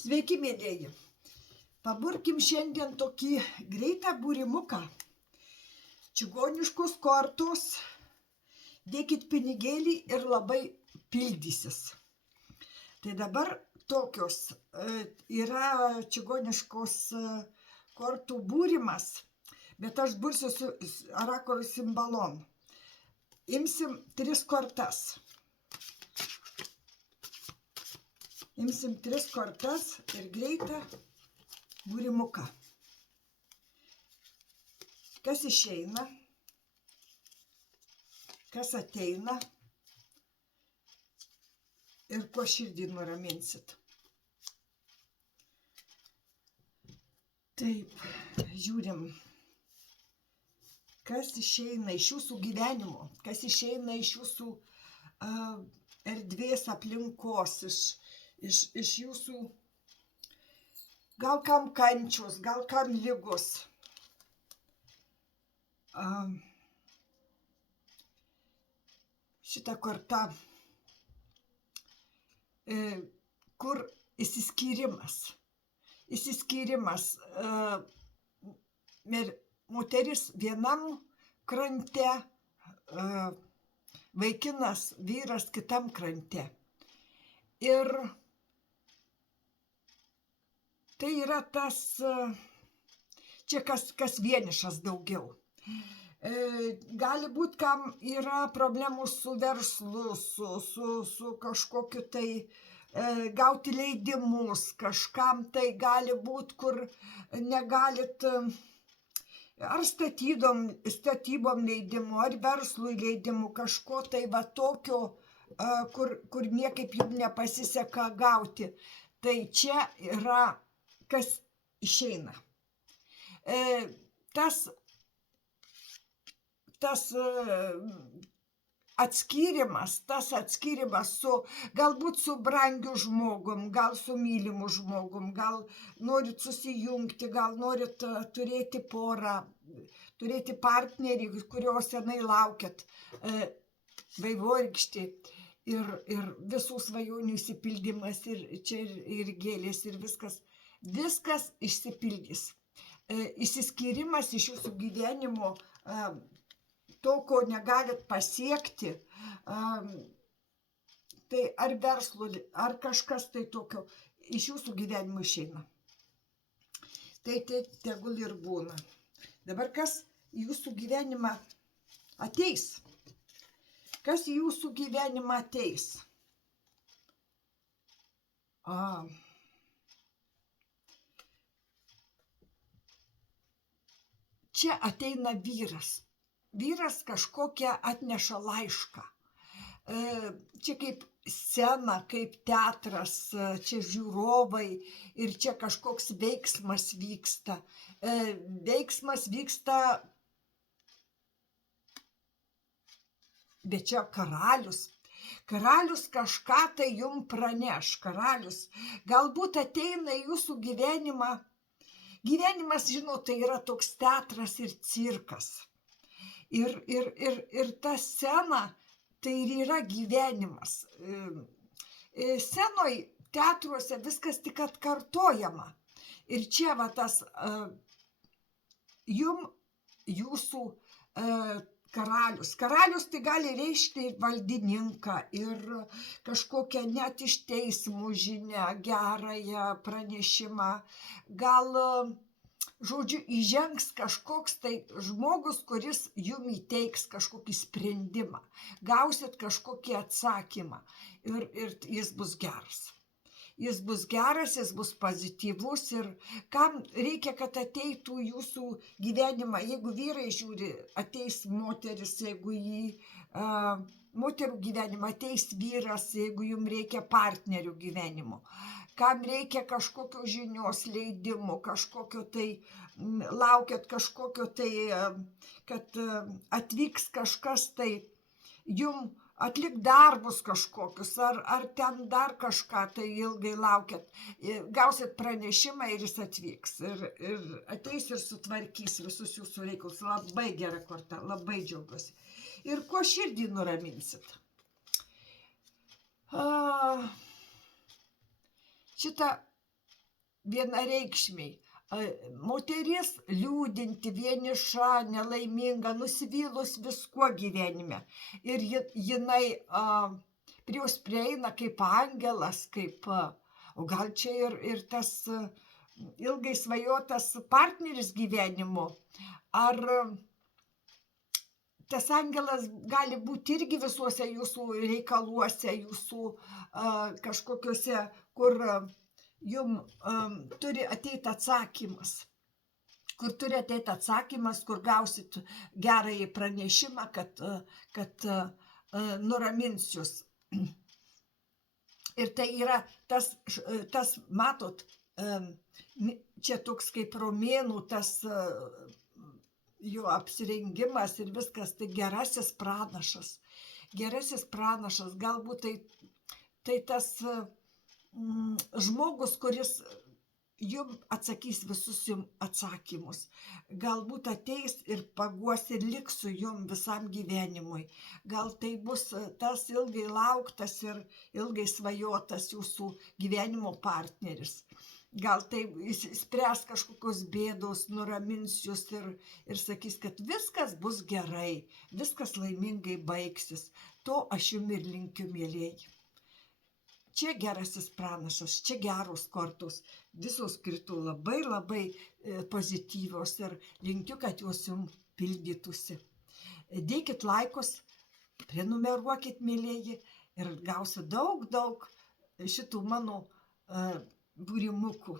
Sveiki, mėlyjeji. Paburkim šiandien tokį greitą būrimuką. Čigoniškos kortos. Dėkit pinigėlį ir labai pildysis. Tai dabar tokios yra čigoniškos kortų būrimas, bet aš bursiu su arakorų simbalom. Imsim 3 kortas. Imsim 3 kortas ir greitą būrimuką. Kas išeina, kas ateina ir kuo širdį nuraminsit. Taip, žiūrim, kas išeina iš jūsų gyvenimo, kas išeina iš jūsų erdvės aplinkos, iš jūsų, gal kam kančios, gal kam ligos. Šita korta, kur išsiskyrimas. Išsiskyrimas. Moteris vienam krante, vaikinas, vyras kitam krante. Ir tai yra tas, čia kas vienišas daugiau. Gali būti, kam yra problemų su verslu, su kažkokiu tai gauti leidimus, kažkam tai gali būti, kur negalit ar statybom leidimu, ar verslui leidimu, kažko tai va tokio, kur niekaip jums nepasiseka gauti. Tai čia yra, kas išeina. Tas atskirimas galbūt su brangiu žmogum, gal su mylimu žmogum, gal norit susijungti, gal norit turėti porą, turėti partnerį, kurio senai laukiat, vaivorykštį ir visų svajonių išsipildymas, ir čia ir gėlės, ir viskas išsipildys. Išsiskyrimas iš jūsų gyvenimo, to, ko negalit pasiekti, tai ar verslo, ar kažkas tai tokio iš jūsų gyvenimo išeina. Tai tegul ir būna. Dabar kas į jūsų gyvenimą ateis? Kas į jūsų gyvenimą ateis? Čia ateina vyras. Vyras kažkokią atneša laišką. Čia kaip scena, kaip teatras, čia žiūrovai ir čia kažkoks veiksmas vyksta. Bet čia karalius. Karalius kažką tai jum praneš. Karalius galbūt ateina į jūsų gyvenimą. Gyvenimas, žinot, tai yra toks teatras ir cirkas. Ir ta scena, tai ir yra gyvenimas. Scenoj, teatruose viskas tik atkartojama. Ir čia va tas jūsų karalius. Karalius tai gali reikšti ir valdininką, ir kažkokią net iš teismų žinią, gerąją pranešimą. Gal, žodžiu, įžengs kažkoks tai žmogus, kuris jum įteiks kažkokį sprendimą. Gausit kažkokį atsakymą ir jis bus geras. Jis bus geras, jis bus pozityvus ir kam reikia, kad ateitų jūsų gyvenimą. Jeigu vyrai žiūri, ateis moteris, jeigu į moterų gyvenimą ateis vyras, jeigu jums reikia partnerių gyvenimo. Kam reikia kažkokio žinios leidimo, kažkokio tai, laukiat kažkokio tai, kad atvyks kažkas tai, jum atlik darbus kažkokius, ar ten dar kažką tai ilgai laukiat. Gausit pranešimą ir jis atvyks. Ir ateis ir sutvarkys visus jūsų reikalus. Labai gera korta, labai džiaugiuosi. Ir kuo širdį nuraminsit? Šitą vienareikšmiai. Moteris liūdinti, vieniša, nelaiminga, nusivylus viskuo gyvenime. Ir jinai prie jos prieina kaip angelas, o gal čia ir tas ilgai svajotas partneris gyvenimo. Ar tas angelas gali būti irgi visuose jūsų reikaluose, jūsų kažkokiuose, kur jum turi ateiti atsakymas. Kur gausit gerąjį pranešimą, kad nuramins jūs. Ir tai yra tas matot, čia toks kaip romėnų, tas jo apsirengimas ir viskas, tai gerasis pranašas. Gerasis pranašas, galbūt tai tas žmogus, kuris jum atsakys visus jum atsakymus. Galbūt ateis ir paguos ir liks su jum visam gyvenimui. Gal tai bus tas ilgai lauktas ir ilgai svajotas jūsų gyvenimo partneris. Gal tai spręs kažkokios bėdos, nuramins jūs ir sakys, kad viskas bus gerai, viskas laimingai baigsis. To aš jum ir linkiu, mielieji. Čia gerasis pranašas, čia geros kortos, visos kritų labai pozityvios ir linkiu, kad jos jums pildytųsi. Dėkit laikus, prenumeruokit, mielieji, ir gausit daug šitų mano būrimukų.